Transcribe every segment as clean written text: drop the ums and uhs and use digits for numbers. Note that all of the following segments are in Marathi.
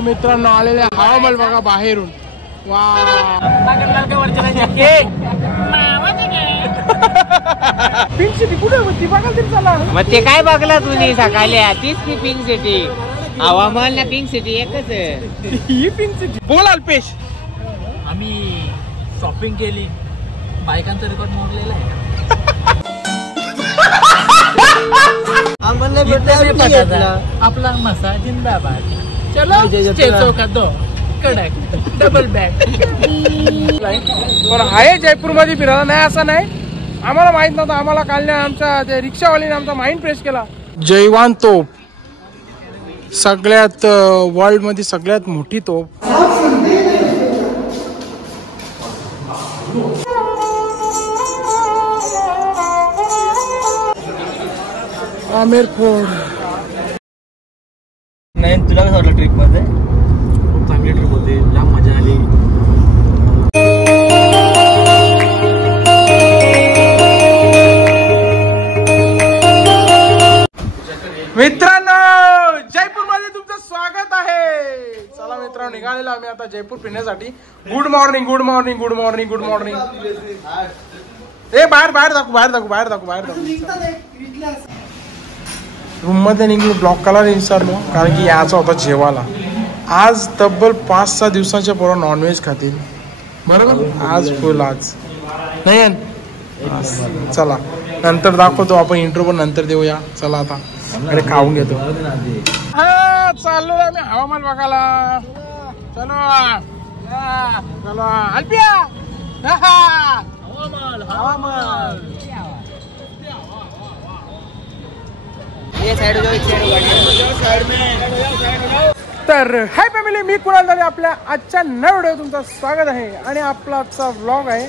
मित्रांनो आलेले हवामान बघा बाहेरून. वा पिंक सिटी कुठे होती बघा तरी चला. मग ते काय बघला तुम्ही सकाळी तीच की पिंक सिटी. हवामान ना पिंक सिटी एकच आहे. ही पिंक सिटी. बोल अल्पेश. आम्ही शॉपिंग केली. बायकांचा रेकॉर्ड मोडलेला आहे. आपला मसा जिंदाबाद. चलो दो कडक डबल बॅग. पण आहे जयपूर मध्ये फिरायला नाही असं नाही. आम्हाला माहित नव्हतं. आम्हाला काल आमच्या त्या रिक्षावालीने आमचा माइंड फ्रेश केला. जयवान तोप सगळ्यात वर्ल्ड मध्ये सगळ्यात मोठी तोप. आमिर फोर्ड. नाही तुला कसं वाटलं ट्रिप मध्ये? खूप चांगली ट्रिप होती. जाम मजा आली. मित्रांनो जयपूर मध्ये तुमचं स्वागत आहे. चला मित्रांनो निघालेलो आम्ही आता जयपूर फिरण्यासाठी. Good morning good morning good morning good morning. ए बाहेर बाहेर दाखवू बाहेर दाखवू बाहेर दाखवू बाहेर दाखवू. रूम मध्ये निघलो. ब्लॉक करायला विसरलो कारण की याचा होता जेवायला. आज तब्बल 5-6 दिवसाच्या पोरं नॉनव्हेज खातील बरोबर. आज फुल आज नाही. चला नंतर दाखवतो आपण. इंट्रो पण नंतर देऊया. चला आता अरे खाऊन घेतो. हा चाललो आम्ही हवामान बघायला. चलो चलो अल्पिया. हवामान तर हाय फॅमिली मी कुणाल दादा. आपल्या आजच्या नव्या व्हिडिओ तुमचं स्वागत आहे. आणि आपला आजचा व्लॉग आहे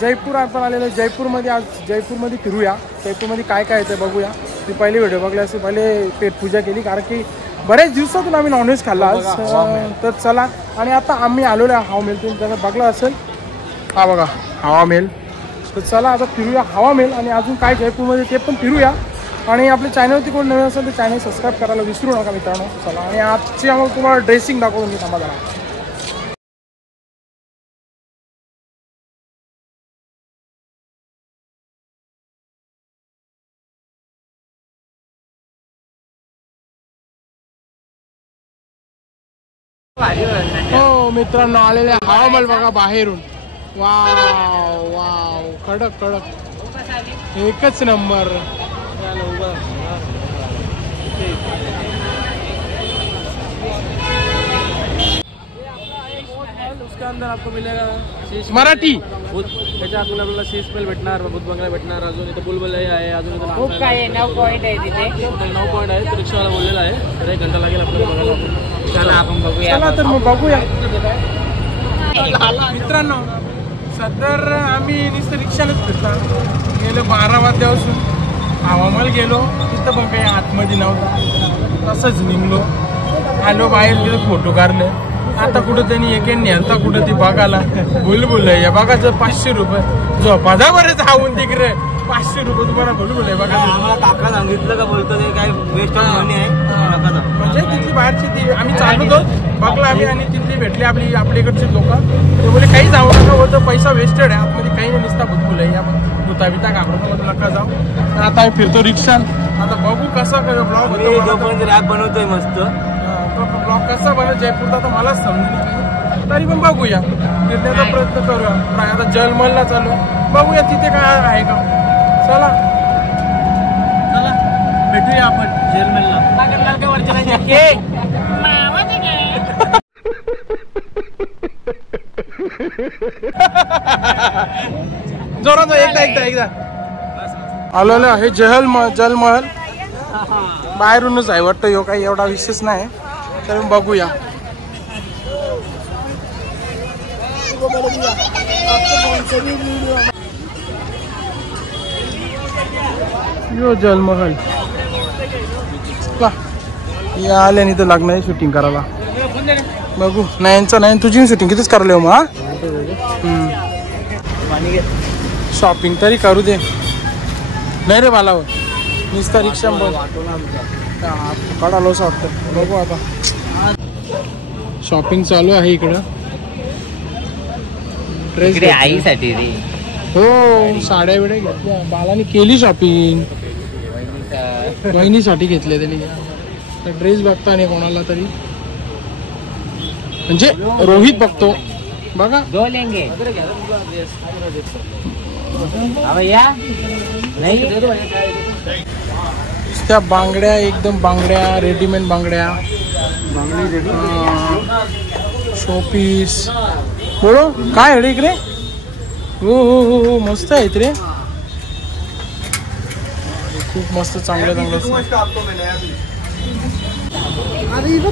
जयपूर. आपण आलेलो जयपूरमध्ये. आज जयपूरमध्ये फिरूया. जयपूरमध्ये काय काय येतं बघूया. मी पहिले व्हिडिओ बघले असे. पहिले पेट पूजा केली कारण की बऱ्याच दिवसातून आम्ही नॉनव्हेज खाल्ला आज. तर चला. आणि आता आम्ही आलेलो आहे हवा मेल. तुम्ही त्याला बघला असेल. हा बघा हवा मेल. तर चला आता फिरूया हवा मेल. आणि अजून काय जयपूरमध्ये ते पण फिरूया. आणि आपल्या चॅनलवरती कोण नवीन असेल तर चॅनल सबस्क्राईब करायला विसरू नका मित्रांनो. चला. आणि आजची आम्हाला तुम्हाला ड्रेसिंग दाखवतो मी. थांबा जरा. हो मित्रांनो आलेले हवामान बघा बाहेरून. वाव वाव कडक कडक एकच नंबर. उसके अंदर आपको मिलेगा मराठी. त्याच्यातून आपल्याला शीश पेल भेटणार. भूत बंगला भेटणार. अजून इथं बुलबुल आहे. अजून इथं खूप काय आहे. 9 पॉईंट आहे तिथे. 9 पॉईंट आहे. तो रिक्षावाला बोललेला आहे. तर 1 घंटा लागेल आपल्याला बघायला. चला आपण बघूया. चला तर मग बघूया मित्रांनो. सदर आम्ही नुसतं रिक्षानेच फिरतो. गेलो 12 वाजल्यापासून हवामान गेलो. तिथं पण काही आतमध्ये नव्हतं. तसंच निघलो. आलो बाहेर गेलो. फोटो काढले. आता कुठं त्यांनी एकेन नेलता कुठं ती बघायला. बुलबुल आहे बघायचं 500 रुपये. झोपादा बरेच हावून तिकडे 500 रुपये तुम्हाला बुलबुल आहे बघा. आम्हाला काका सांगितलं का बोलतो ते काय वेस्ट मनी आहे. म्हणजे तिथली बाहेरची ती आम्ही चाललो बघला आम्ही. आणि तिथली भेटली आपल्या इकडचे लोक. ते बोले काही जाऊ नका होतं. पैसा वेस्टेड आहे. आतमध्ये काही नाही नुसता बुलबुल आहे. आपण भूता बिता घाबरतो नका जाऊ. आता आम्ही फिरतो रिक्षा. आता बघू कसा ब्लॉग होतो. रॅप बनवतोय मस्त. ब्लॉग कसा बनव जयपूरचा तर मलाच समजून. तरी पण बघूया. फिरण्याचा प्रयत्न करूया. आता जलमहलला चालू. बघूया तिथे काय आहे का. चला चला भेटूया आपण जलमहलला. जोरात एकदा आलो हे जलमहल. बाहेरूनच आहे वाटतं. यो काही एवढा विशेष नाही. तर बघूया. यो जलमहल या आल्याने तर लग्नाची शूटिंग करायला. बघू नाहींचं नाही. तुझी शूटिंग कितीच करायला मग. शॉपिंग तरी करू दे. नाही रे मला नुसता रिक्षा काढालोच वाटतं. बघू आता. शॉपिंग चालू आहे इकडं. ड्रेस इकडे आईसाठी रे. हो साड्या बिड्या घेतल्या. बालाने केली शॉपिंग. बहिणीसाठी घेतले त्यांनी. ड्रेस बघता नाही कोणाला तरी, म्हणजे रोहित बघतो बघा. दो लेंगे भैया नाही. त्या बांगड्या एकदम बांगड्या रेडीमेड बांगड्या. शोपीस बोलो काय रे इकडे. हो हो हो हो मस्त आहेत रे. खूप मस्त चांगलं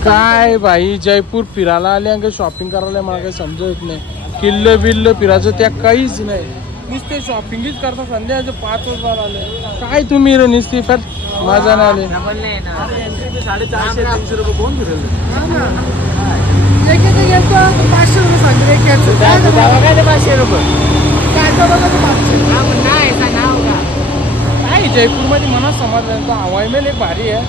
काय भाई. जयपूर फिरायला आले आणि शॉपिंग करायला मला काही समजत नाही. किल्ल बिल्ल फिरायचं त्या काहीच नाही. नुसते शॉपिंगच करता. संध्याचे 5 वाजता आले काय तुम्ही रे. नुसती तर मजा नाही आले. 450-300 रुपये कोण फिरेल. 500 रुपये काय जयपूरमध्ये मला समाज हवाई मेल एक भारी आहे.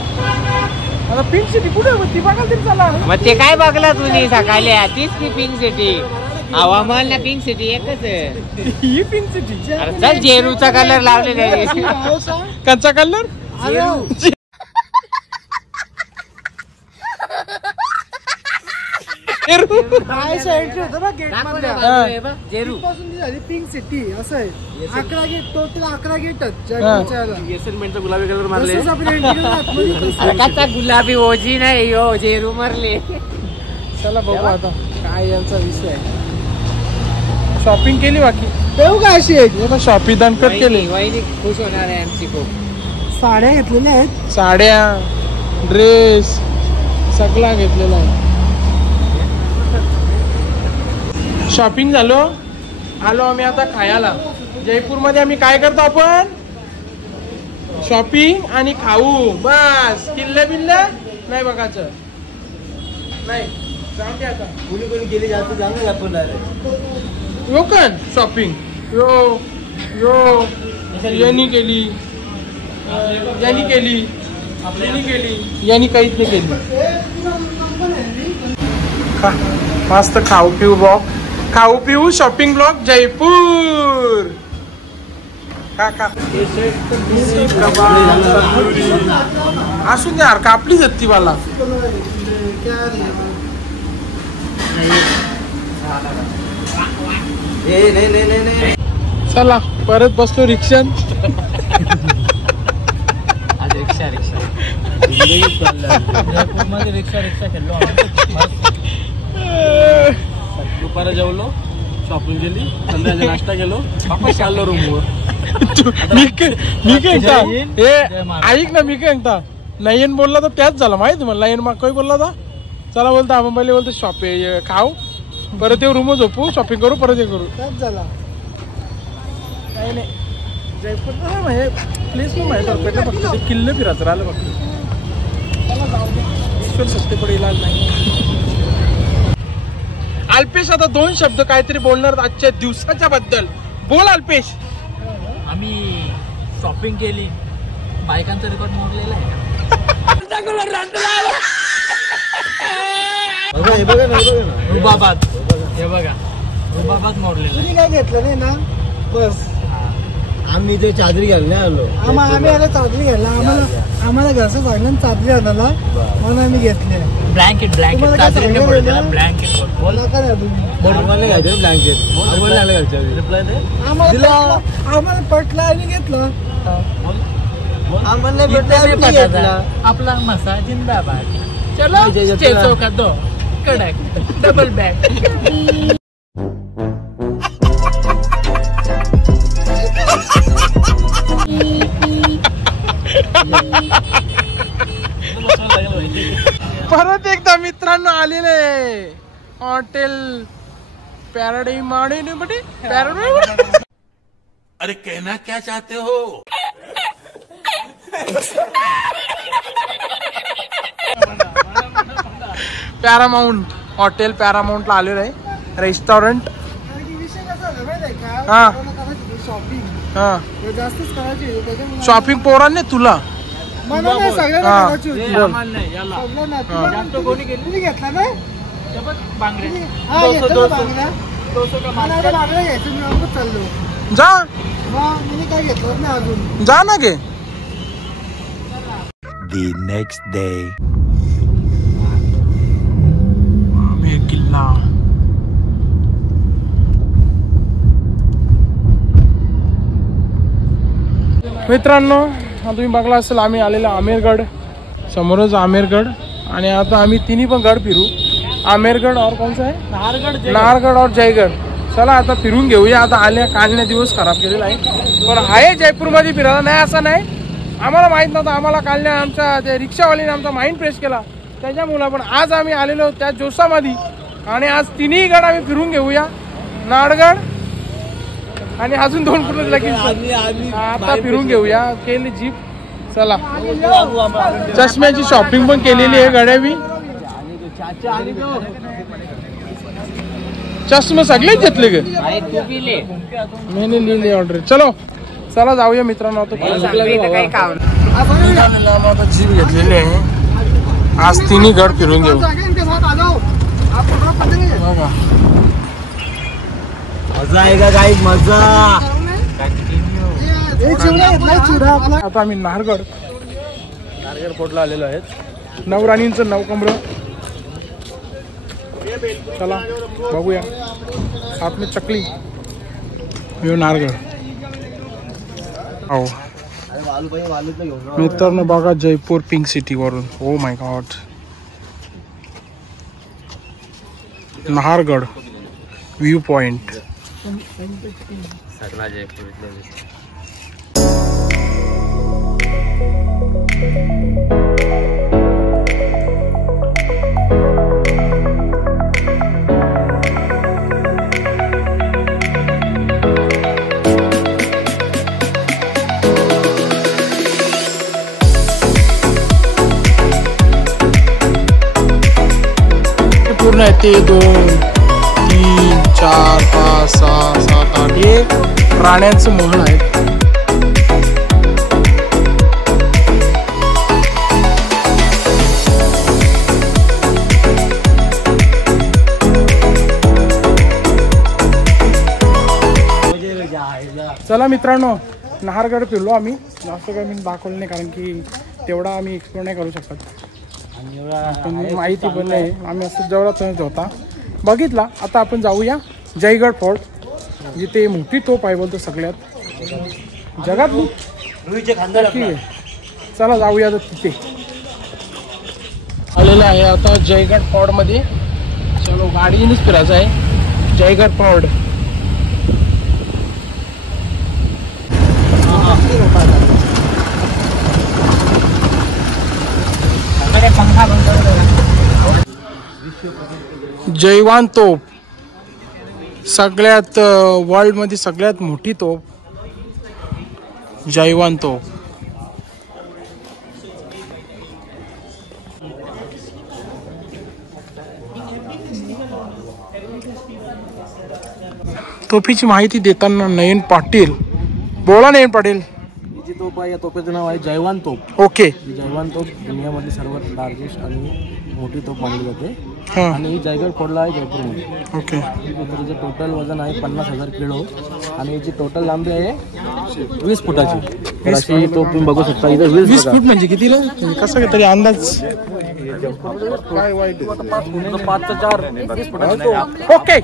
आता पिंक सिटी कुठे होती बघा तरी चला. मग ते काय बघला तुम्ही सकाळी. तीच की पिंक सिटी. हवामान ना पिंक सिटी एकच आहे. ही पिंक सिटी. अरे चल जेरूचा कलर लावलेला आहे. कच्चा कलर. जेरू पिंक सिटी असं आहे. 11 गेट टोटल 11 गेट. गुलाबी कलर मारले. कच्चा गुलाबी ओजी नाही हो जेरू मरले. चला बघू आता काय यांचा विषय आहे. शॉपिंग केली बाकी देऊ का अशी एक शॉपिंग दणकट केली. वहिनी खुश होणार आहे आमची खूप. साड्या घेतलेल्या आहेत. साड्या ड्रेस सगळा घेतलेला आहे. शॉपिंग झालो. आलो आम्ही आता खायला. जयपूरमध्ये आम्ही काय करतो आपण. शॉपिंग आणि खाऊ बस. किल्ले बिल्ले नाही बघायचं नाही. जाऊन दे आता. कोणी कोणी गेली जास्त चांगलं आपण. यो कन शॉपिंग यो यो यांनी केली यांनी केली यांनी केली यांनी काहीच नाही केली. मस्त खाऊ पिऊ ब्लॉग. खाऊ पिऊ शॉपिंग ब्लॉग जयपूर. का असून यार कापली जाती मला. चला परत बसतो रिक्षात. रिक्षा खेळलो. दुपारी जेवलो. शॉपिंग केली. संध्याकाळी नाश्ता केलो. वापस चाललो रूमवर. मी ऐक ना. मी काय म्हणता नयन बोलला तर त्याच झाला माहिती मला. नयन मग काही बोलला होता. चला बोलता आपण पहिले बोलतो शॉपिंग खाऊ परत येऊ रूम झोपू शॉपिंग करू परत हे करू. त्याच झाला काही नाही. जयपूर म्हणजे प्लेस पण माहिती फक्त ते किल्ले फिरायचं राहिलं फक्त. चला जाऊ दे. ईश्वर सत्तेकडे इलाज नाही. अल्पेश आता 2 शब्द काहीतरी बोलणार आजच्या दिवसाच्या बद्दल. बोल अल्पेश. आम्ही शॉपिंग केली. बायकांचा रेकॉर्ड मोडलेला आहे. रुबाबाद. हे बघा रुबाबाद मोडलेला. तुम्ही काय घेतलं नाही ना बस. आम्ही ते चादरी घालणे आलो. आम्ही आता चादरी घ्यायला. आम्हाला घरचं सांगलं चादरी आणायला म्हणून आम्ही घेतले. ब्लँकेट चादरी ब्लँकेट आम्हाला पटलं आणि घेतलं. आपला मसा जिंदाबाद. चलो का दो कडक डबल बॅग. परत एकदा मित्रांनो आलेले हॉटेल पॅराडाईम. अरे कहना क्या चाहते हो. पॅरामाउंट हॉटेल पॅरामाउंटला आलेलो आहे. रेस्टॉरंट. हा शॉपिंग हा जास्तच करायची. शॉपिंग पोरांनी तुला मला नाही सगळ्यांना करायची होती. कोणी तुम्ही घेतला नाही. हा येतो ना बांगड्या. मला आता बांगड्या घ्यायचं मी वापस चाललो. जा मग मी काय घेतलं ना अजून. जा ना घे. The next day. किल्ला मित्रांनो, तुम्ही बघला असेल आम्ही आलेलो आमेरगड. समोरच आमेरगड. आणि आता आम्ही तिन्ही पण गड फिरू. आमेरगड और कोणचा आहे? नाहरगड और जयगड. चला आता फिरून घेऊया. आता कालने दिवस खराब केलेला आहे, पण आहे जयपूरमध्ये फिरायला. नाही असं नाही, आम्हाला माहीत नव्हतं. आम्हाला कालने आमच्या त्या रिक्षावालीने आमचा माइंड फ्रेश केला त्याच्यामुळं. पण आज आम्ही आलेलो त्या जोशामध्ये आणि आज तिन्ही गड आम्ही फिरून घेऊया. नाहरगड आणि अजून 2 कुठे लगेच आता फिरून घेऊया. केली जीप. चला चष्म्याची शॉपिंग पण केलेली आहे. गड्या मी चष्मे सगळेच घेतले गे. मी लिहिली ऑर्डर. चलो चला जाऊया मित्रांनो. आता जीप घेतलेली आहे. आज तिन्ही गड फिरून घेऊ. बघा मजा आहे का काही मजा. आता आम्ही नाहरगड फोर्टला आलेलो आहेत. नवराणींचं नवकमर. चला बघूया. आपली चकली यो नाहरगड. हो मित्रांनो बघा जयपूर पिंक सिटी वरून. Oh my God. Nahargarh view point. सगळा जयपूर. पूर्ण आहे ते 2, 3, 4, 5, 6, 7, 8 हे प्राण्यांचं महल आहे. चला मित्रांनो, नाहरगड फिरलो आम्ही. जास्त काही मी दाखवलं नाही कारण की तेवढा आम्ही एक्सप्लोर नाही करू शकत. आणि माहिती पण नाही. आम्ही असं जवळच होता बघितला. आता आपण जाऊया जयगड फोर्ट, जिथे मोठी तोप आहे बोलतो सगळ्यात जगातली. ठीक आहे चला जाऊया तिथे. आलेलं आहे आता जयगड फोर्ट मध्ये. चलो गाडीनेच फिरायचं आहे जयगड फोर्ट. जयवान तोप सगळ्यात वर्ल्ड मध्ये सगळ्यात मोठी तोप जयवान तोप. तोफीची माहिती देताना नयन पाटील. बोला नयन पाटील. जी तोप आहे या तोपेचं नाव आहे जयवान तोप. ओके. जयवान तोप दुनियामधली सर्वात लार्जेस्ट आणि मोठी तोप मानली जाते. हां आणि ही जयगड फोर्टला आहे जयपूरमध्ये. ओके. त्याचं टोटल वजन आहे 50,000 किलो आणि याची टोटल लांबी आहे 20 फुटाची. तर अशी तोप तुम्ही बघू शकता. इथं 20 फूट म्हणजे कितीला कसं तरी अंदाज. काय वाईट 5चा 4 20 फुटाची. ओके.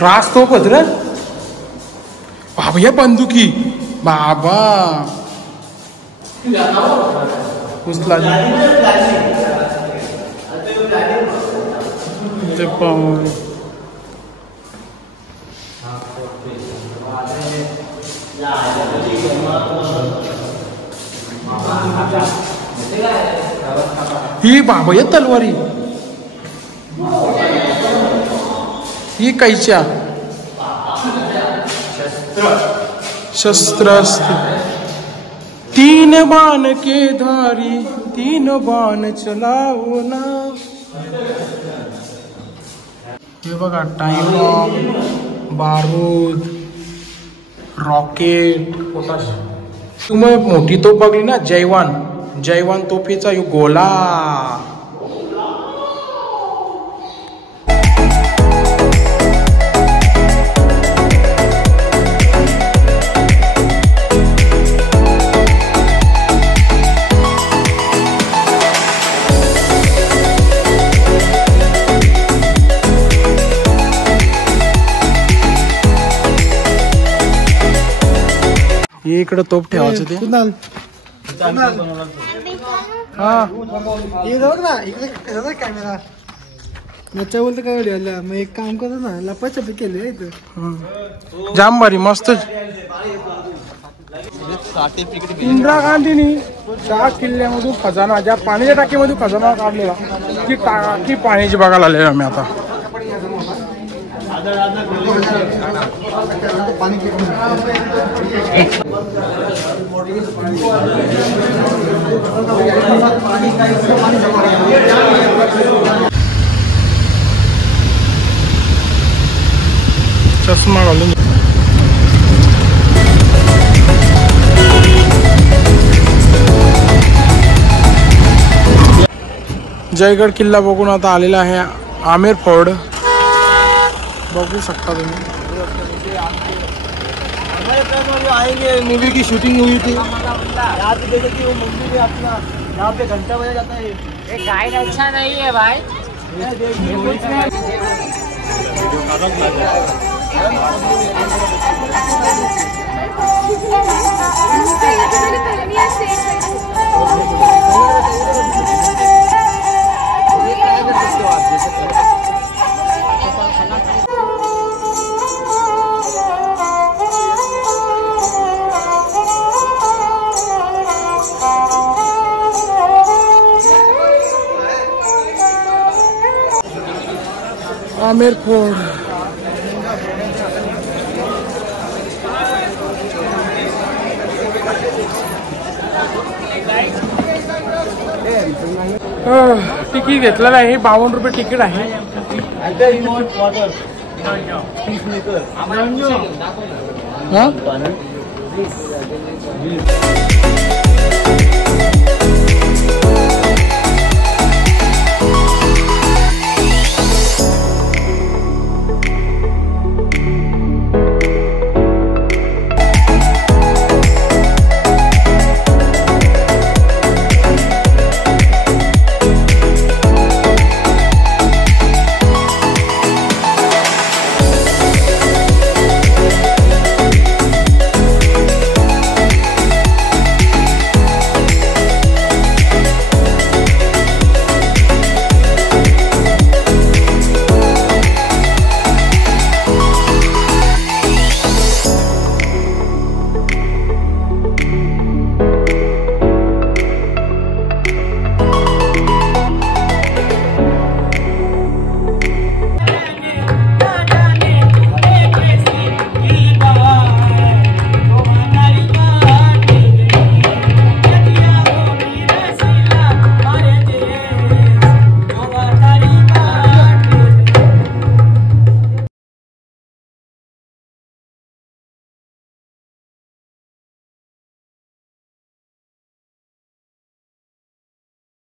रास तो पत्र बाबा या बंदुकी बाबा उचला ते पाहून ही बाबा या तलवारी ही कैच्या शस्त्र तीन बाण के धारी तीन बाण चलाओ ना. हे बघा टाइम बॉम्ब बारूद रॉकेट पोटाश. तुम्ही मोठी तोफ बघली ना जयवान तोफीचा गोला. हे इकडे तोप ठेवायचं ते कुणाल हा हे बघ ना इकडे कॅमेरा नच्चा बोलतो काय लिहिलं. मग एक काम करू ना लपाछपी केली इथं. जाम भारी मस्त. इंदिरा गांधींनी त्या किल्ल्यामधून खजाना ज्या पाण्याच्या टाकीमधून खजाना काढलेला ती टाकी पाण्याची बघायला आलेलो आम्ही आता. चष्मा घालून जयगड किल्ला बघून आता आलेला आहे आमेर फोर्ट. बघू शकता तुम्ही. आएंगे मूवी की शूटिंग हुई थी यहाँ पे. जैसे कि वो मंदिर है अपना यहाँ पे घंटा बजा जाता है. ये गाइड अच्छा नहीं है भाई. आमेर फोर्ट. तिकीट घेतलेलं आहे. 52 रुपये तिकीट आहे. हा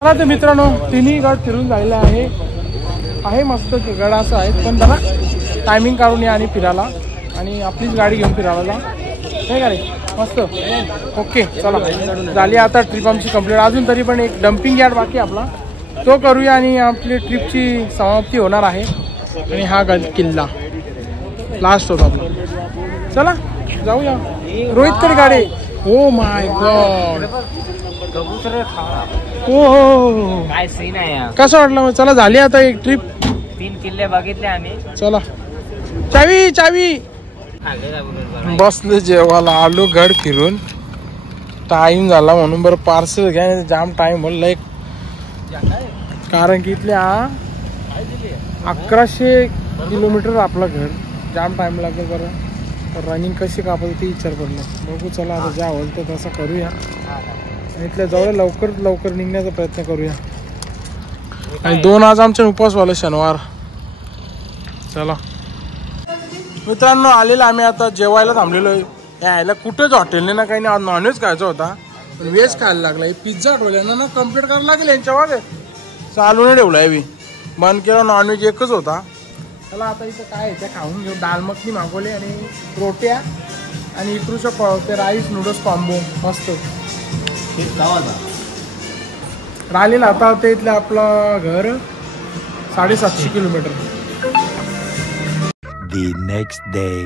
चला तर मित्रांनो तिन्ही गड फिरून झालेले आहे मस्त गड असं आहे पण जरा टायमिंग काढून या आणि फिरायला, आणि आपलीच गाडी घेऊन फिरायला जा, नाही का रे? मस्त. ओके चला, झाली आता ट्रिप आमची कंप्लीट. अजून तरी पण एक डम्पिंग यार्ड बाकी आपला, तो करूया आणि आपली ट्रिपची समाप्ती होणार आहे. आणि हा किल्ला लास्ट होता आपला. चला जाऊया. रोहितकडे गाडी. ओ माय गॉड, हो काय सीन आहे यार. कसं वाटलं मग? चला झाली आता एक ट्रिप. 3 किल्ले बघितले आम्ही. चला चावी चावी. बसले जेवायला, आलो गड फिरून. टाइम झाला म्हणून बरं पार्सल घ्या, जाम टाइम बोलला. कारण की इथल्या 1100 किलोमीटर आपलं घर, जाम टाइम लागेल बरं. तर रनिंग कशी कापत ती विचार पडलं. बघू चला आता ज्या होईल तर तसं करूया. आणि इथल्या जवळ लवकर निघण्याचा प्रयत्न करूया. आणि 2 आज आमच्या उपवासवाले शनिवार. चला मित्रांनो, आलेलं आम्ही आता जेवायला थांबलेलो आहे. यायला कुठेच हॉटेलने ना काही नाही, नॉनव्हेज खायचं होता पण व्हेज खायला लागला. पिझ्झा ठेवला ना कम्प्लीट करायला लागेल यांच्या वागे. चालू नाही ठेवला आहे बी, बंद केला. नॉनव्हेज एकच होता. चला आता इथं काय आहे त्या खाऊन घेऊ. दाल मखनी मागवली आणि रोट्या आणि इकडूच्या ते राईस नूडल्स कॉम्बो मस्त राहिलेलं. आता ते इथलं आपलं घर 750 किलोमीटर. The next day.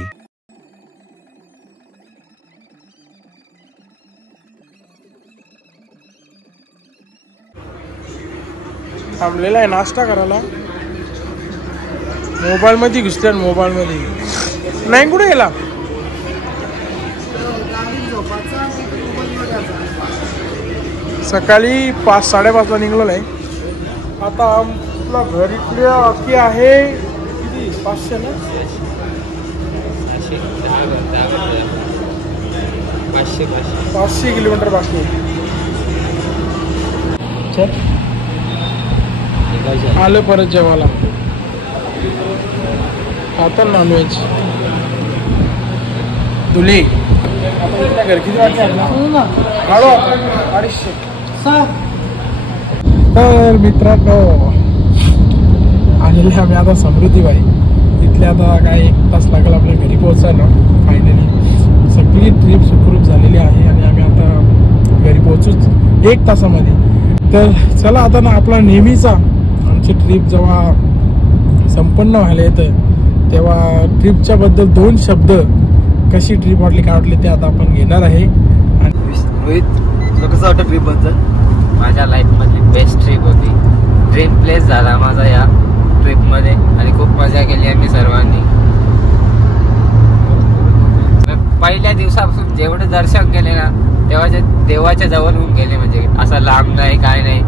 थांबलेला आहे नाश्ता करायला. मोबाईल मध्ये घुसले, मोबाईल मध्ये नाही. कुठे गेला? सकाळी 5-5:30 निघलो नाही. आता आपला घर इकडे अख्खी आहे किती 500 ना 500 किलोमीटर बाकी आहे. आलं परत जेवायला. आता नॉनव्हेज तुले घर किती वाटते आपला? 250. तर मित्रांनो आलेले आम्ही आता समृद्धीबाई. इथले आता काय 1 तास लागेल आपल्या घरी पोहोचायला. फायनली सगळी ट्रिप सुखरूप झालेली आहे आणि आम्ही आता घरी पोहोचूच 1 तासामध्ये. तर चला आता ना आपला नेहमीचा आमची ट्रिप जेव्हा संपन्न व्हायला येतं तेव्हा ट्रिपच्या बद्दल 2 शब्द, कशी ट्रिप वाटली काय वाटली ते आता आपण घेणार आहे. आणि रोहित, तुला कसं वाटतं ट्रिप बद्दल? माझ्या लाईफमधली बेस्ट ट्रिप होती. ड्रीम प्लेस झाला माझा या ट्रिपमध्ये आणि खूप मजा केली आम्ही सर्वांनी. पहिल्या दिवसापासून जेवढे दर्शन केले ना तेव्हाच्या देवाच्या जवळ होऊन गेले. म्हणजे असं लांब नाही काय नाही,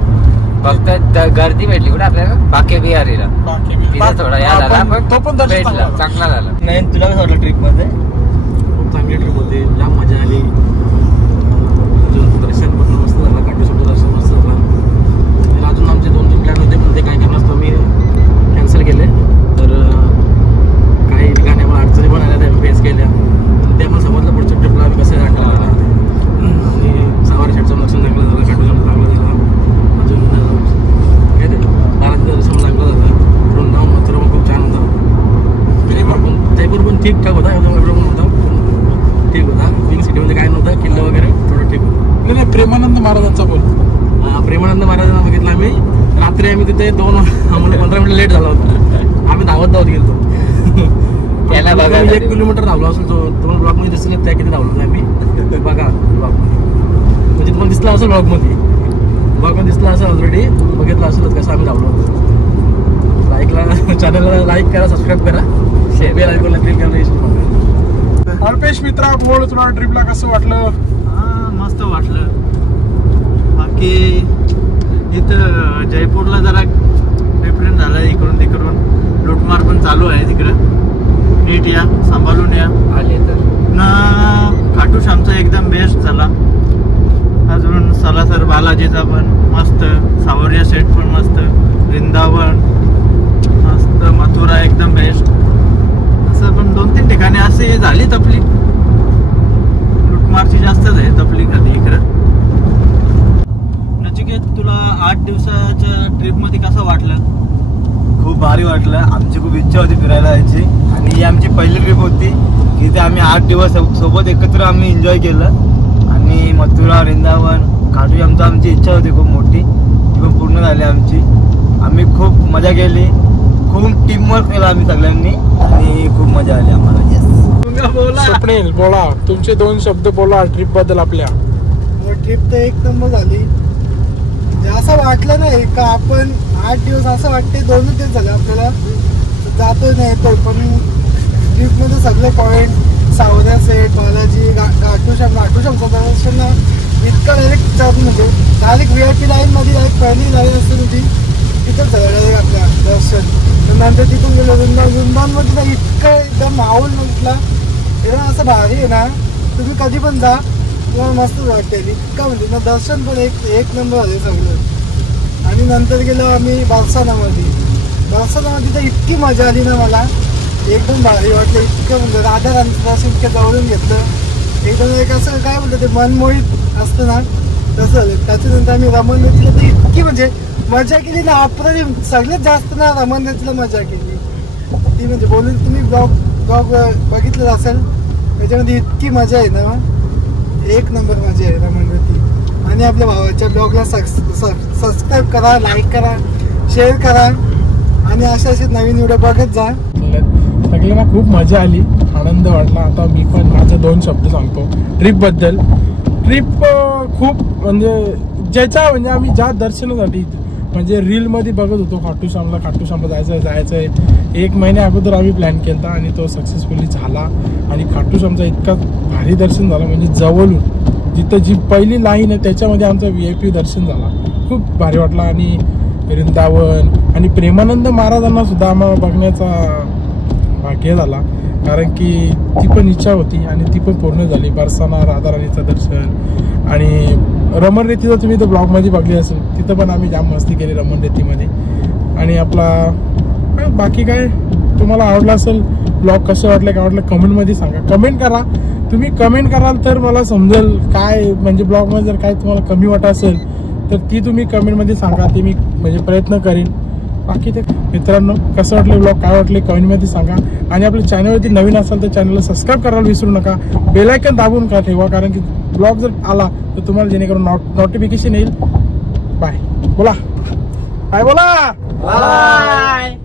फक्त गर्दी भेटली कुठे आपल्याला बाके बिहारीला. तिथे थोडा या झाला पण भेटला, चांगला झाला. नाही, तुला कसं वाटलं ट्रिप मध्ये? खूप चांगली ट्रिप होती, जाम मजा आली. दर्शन पण मस्त झालं, काटेश्वरचं दर्शन मस्त झालं. अजून आमचे 2-3 प्लॅन होते पण ते काही करण्यास मी कॅन्सल केले. तर काही ठिकाणी अडचणी पण आल्या, त्या फेस केल्या. ते आपण समजलं पुढच्या ट्रिपला आम्ही कसं राखलं गेला. आणि सवारी शेटचं दर्शन चांगलं झालं, काटेश्वरचं चांगलं झालं. अजून काय ते दाराचं दर्शन चांगलं झालं. वृंदावन मथुरा पण खूप छान होतं. जयपूर पण ठीकठाक होता, एवढं पण होता पण ठीक होता. पिंक सिटीमध्ये काय नव्हतं, किल्ला वगैरे थोडं ठीक होतं. नाही प्रेमानंद महाराजांचा बोल. प्रेमानंद महाराजांना बघितलं आम्ही. रात्री आम्ही तिथे 15 मिनिट लेट झाला होता. आम्ही धावत गेलो. त्याला बघा 1 किलोमीटर धावलो असेल. 2 ब्लॉक मध्ये दिसले त्या किती धावलो आम्ही बघा. ब्लॉक म्हणजे तुम्हाला दिसला असेल, ब्लॉकमध्ये दिसला असेल ऑलरेडी, बघितलं असेल कसं आम्ही धावलो होतो. चॅनलला लाईक करा, सबस्क्राईब करा, बेल आयकॉनला क्लिक करा. अल्पेश मित्रा बोल, तुला ट्रिपला कसं वाटलं? मस्त वाटलं. बाकी इथं जयपूरला जरा डिफरंट झालं, इकडून तिकडून लुटमार पण चालू आहे तिकडं. नीट या, सांभाळून या. आले तर ना खाटू श्यामचा एकदम बेस्ट झाला. अजून सलासर बालाजीचा पण मस्त, सावरिया सेट पण मस्त, वृंदावन मस्त, मथुरा एकदम बेस्ट. असं पण 2-3 ठिकाणी असे झाली तपली. लुटमारची जास्तच आहे तपली कधी इकडं. नचिकेत, तुला 8 दिवसाच्या ट्रिपमध्ये कसं वाटलं? खूप भारी वाटलं. आमची खूप इच्छा होती फिरायला जायची आणि आणि ही आमची पहिली ट्रिप होती की ते आम्ही 8 दिवस सोबत एकत्र आम्ही एन्जॉय केलं आणि मथुरा वृंदावन खाटू श्यामची आमची इच्छा होती खूप मोठी, ती पण पूर्ण झाली आमची. आम्ही खूप मजा केली, खूप टीमवर्क केला आम्ही सगळ्यांनी आणि खूप मजा आली आम्हाला. स्वप्नील बोला, तुमचे 2 शब्द बोला ट्रिप बद्दल. आपल्या ट्रिप तर एक नंबर झाली. असं वाटलं नाही का आपण 8 दिवस, असं वाटते 2 दिवस झाले आपल्याला जातो नाही येतो, पण ट्रिपमध्ये सगळे पॉईंट, सावऱ्या सेट, बालाजी, घाटू श्यामचं दर्शन इतकं डायरेक्ट म्हणजे डायरेक्ट VIP लाईनमध्ये डायरेक्ट पहिली लाईन असते तुझी, तिथंच झालं डायरेक्ट आपल्या दर्शन. नंतर तिथून गेलो वृंदावनमध्ये तर इतकं एकदम माहोल म्हटला एकदम असं भारी आहे ना, तुम्ही कधी पण जा तुम्हाला मस्त वाटते. इतकं म्हणजे ना दर्शन पण एक नंबर झाले सगळं. आणि नंतर गेलो आम्ही बरसानामध्ये तर इतकी मजा आली ना, मला एकदम भारी वाटलं. इतकं म्हणजे राधा राणीचं दर्शन इतकं जवळून घेतलं एकदम. एक असं काय बोलतं ते मनमोहित असतं ना तसं. त्याच्यानंतर आम्ही रमणगतीला तर इतकी म्हणजे मजा केली ना, अप्रतिम. सगळ्यात जास्त ना रमणगतीला मजा केली ती, म्हणजे बोलून तुम्ही ब्लॉग बघितलं असेल त्याच्यामध्ये इतकी मजा आहे ना, एक नंबर मजा आहे रमणगती. आणि आपल्या भावाच्या ब्लॉगला सबस्क्राईब करा, लाईक करा, शेअर करा आणि असे नवीन व्हिडिओ बघत जा. सगळ्यांना खूप मजा आली, आनंद वाटला. आता मी पण माझे 2 शब्द सांगतो ट्रिप बद्दल. ट्रिप खूप म्हणजे म्हणजे आम्ही ज्या दर्शनासाठी म्हणजे रीलमध्ये बघत होतो खाटू श्यामला जायचंय 1 महिन्या अगोदर आम्ही प्लॅन केला आणि तो सक्सेसफुली झाला. आणि खाटू श्यामचा इतका भारी दर्शन झाला म्हणजे जवळून, जिथं जी पहिली लाईन आहे त्याच्यामध्ये आमचं VIP दर्शन झाला, खूप भारी वाटला. आणि वृंदावन आणि प्रेमानंद महाराजांना सुद्धा आम्हाला बघण्याचा भाग्य झाला, कारण की ती पण इच्छा होती आणि ती पण पूर्ण झाली. बरसाना राधाराणीचं दर्शन आणि रमणरेतीचं तुम्ही तर ब्लॉगमध्ये बघली असेल, तिथं पण आम्ही जाम मस्ती केली रमणरेतीमध्ये. आणि आपला बाकी काय तुम्हाला आवडला असेल ब्लॉग, कसं वाटलं काय वाटलं कमेंटमध्ये सांगा. कमेंट करा, तुम्ही कमेंट कराल तर मला समजेल काय म्हणजे ब्लॉगमध्ये जर काय तुम्हाला कमी वाटत असेल तर ती तुम्ही कमेंटमध्ये सांगा, ते मी म्हणजे प्रयत्न करीन. बाकी ते मित्रांनो कसं वाटलं ब्लॉग, काय वाटले कमेंटमध्ये सांगा. आणि आपल्या चॅनलवरती नवीन असाल तर चॅनलला सबस्क्राईब करायला विसरू नका, बेल आयकॉन दाबून का ठेवा, कारण की ब्लॉग जर आला तर तुम्हाला जेणेकरून नोटिफिकेशन येईल. बाय बोला, बाय बोला, बाय.